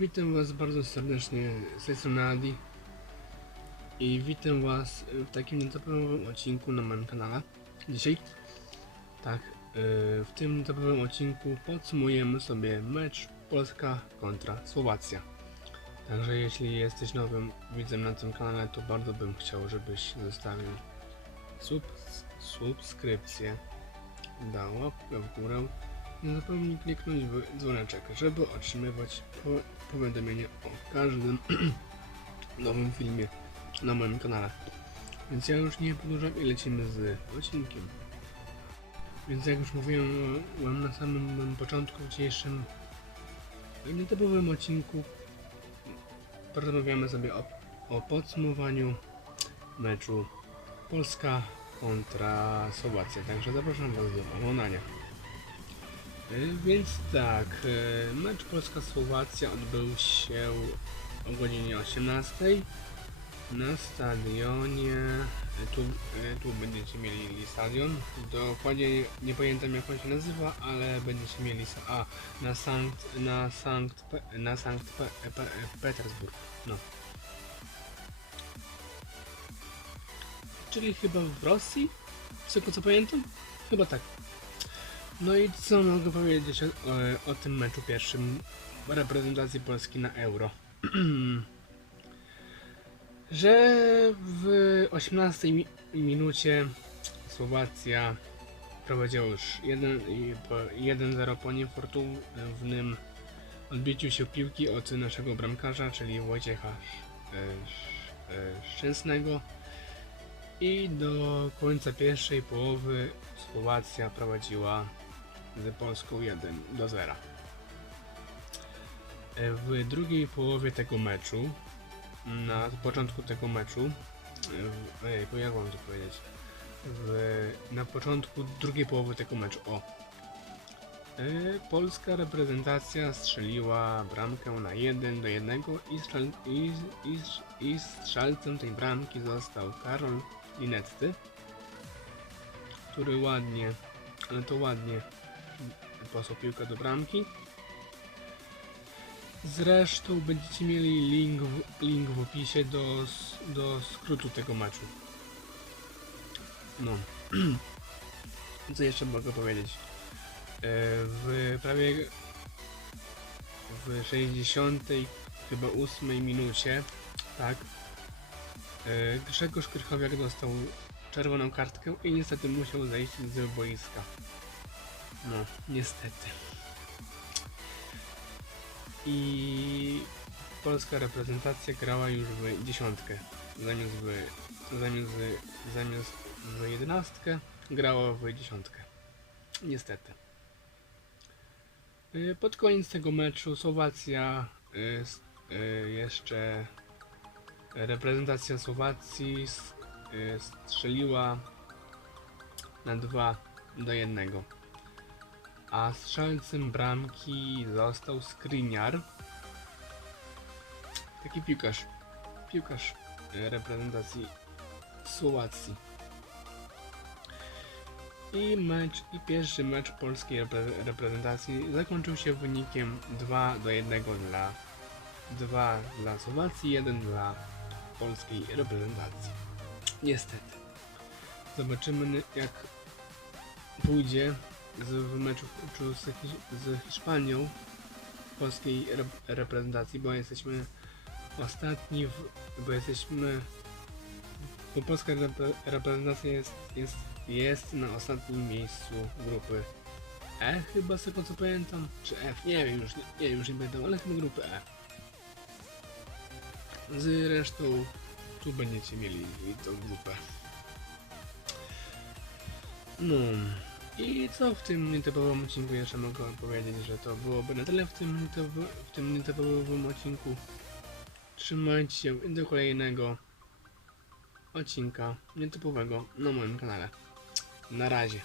Witam Was bardzo serdecznie z tej strony Adi i witam Was w takim nietypowym odcinku na moim kanale. Dzisiaj, tak, yy, w tym nietypowym odcinku podsumujemy sobie mecz Polska kontra Słowacja. Także jeśli jesteś nowym widzem na tym kanale, to bardzo bym chciał, żebyś zostawił sub, subskrypcję, dał łapkę w górę nie zapomnij kliknąć w dzwoneczek, żeby otrzymywać po powiadomienie o każdym nowym filmie na moim kanale. Więc ja już nie przedłużam i lecimy z odcinkiem. Więc jak już mówiłem na samym początku w dzisiejszym nietypowym odcinku porozmawiamy sobie o, o podsumowaniu meczu Polska kontra Słowacja. Także zapraszam Was do oglądania. Y, Więc tak, y, mecz Polska-Słowacja odbył się o godzinie 18 na stadionie. y, Tu, tu będziecie mieli stadion. Dokładnie nie pamiętam jak on się nazywa, ale będziecie mieli a na Sankt na Sankt na Sankt Pe- Pe- Petersburg. No. Czyli chyba w Rosji? Z tego co pamiętam? Chyba tak. No i co mogę powiedzieć o, o, tym meczu pierwszym reprezentacji Polski na Euro? Że w 18 mi minucie Słowacja prowadziła już 1 i po 1-0 po niefortunnym odbiciu się piłki od naszego bramkarza, czyli Wojciecha e, Szczęsnego. I do końca pierwszej połowy Słowacja prowadziła z Polską 1 do 0. E, W drugiej połowie tego meczu, na początku tego meczu, e, w- bo jak mam to powiedzieć? W, na początku drugiej połowy tego meczu, o. E, Polska reprezentacja strzeliła bramkę na 1 do 1 i, strzel, i, i, i strzelcem tej bramki został Karol Linetty, który ładnie, ale to ładnie posłał piłkę do bramki. Zresztą będziecie mieli link w, link w opisie do, do skrótu tego meczu. No. Co jeszcze mogę powiedzieć? E, W prawie w 60 chyba 8 minucie, tak, e, Grzegorz Krychowiak dostał czerwoną kartkę i niestety musiał zejść z boiska. No, niestety. I polska reprezentacja grała już w dziesiątkę. Zamiast w, zamiast, zamiast w jedenastkę grała w dziesiątkę. Niestety. Y, Pod koniec tego meczu Słowacja y, y, jeszcze reprezentacja Słowacji strzeliła na 2 do 1 a strzelcem bramki został Skriniar. Taki piłkarz. Piłkarz e, reprezentacji Słowacji. I mecz, i pierwszy mecz polskiej repre- reprezentacji zakończył się wynikiem 2 do 1 dla 2 dla Słowacji, 1 dla polskiej reprezentacji. Niestety. Zobaczymy jak pójdzie z, w meczu z, z Hiszpanią polskiej rep reprezentacji, bo jesteśmy ostatni, w, bo jesteśmy bo polska repre reprezentacja jest, jest, jest na ostatnim miejscu grupy E chyba z tego co pamiętam, czy F, nie wiem już, nie, już nie pamiętam, ale chyba grupy E. Z resztą tu będziecie mieli tą grupę. No. I co w tym nietypowym odcinku jeszcze mogę powiedzieć, że to byłoby na tyle w tym, w tym nietypowym odcinku. Trzymajcie się do kolejnego odcinka nietypowego na moim kanale. Na razie.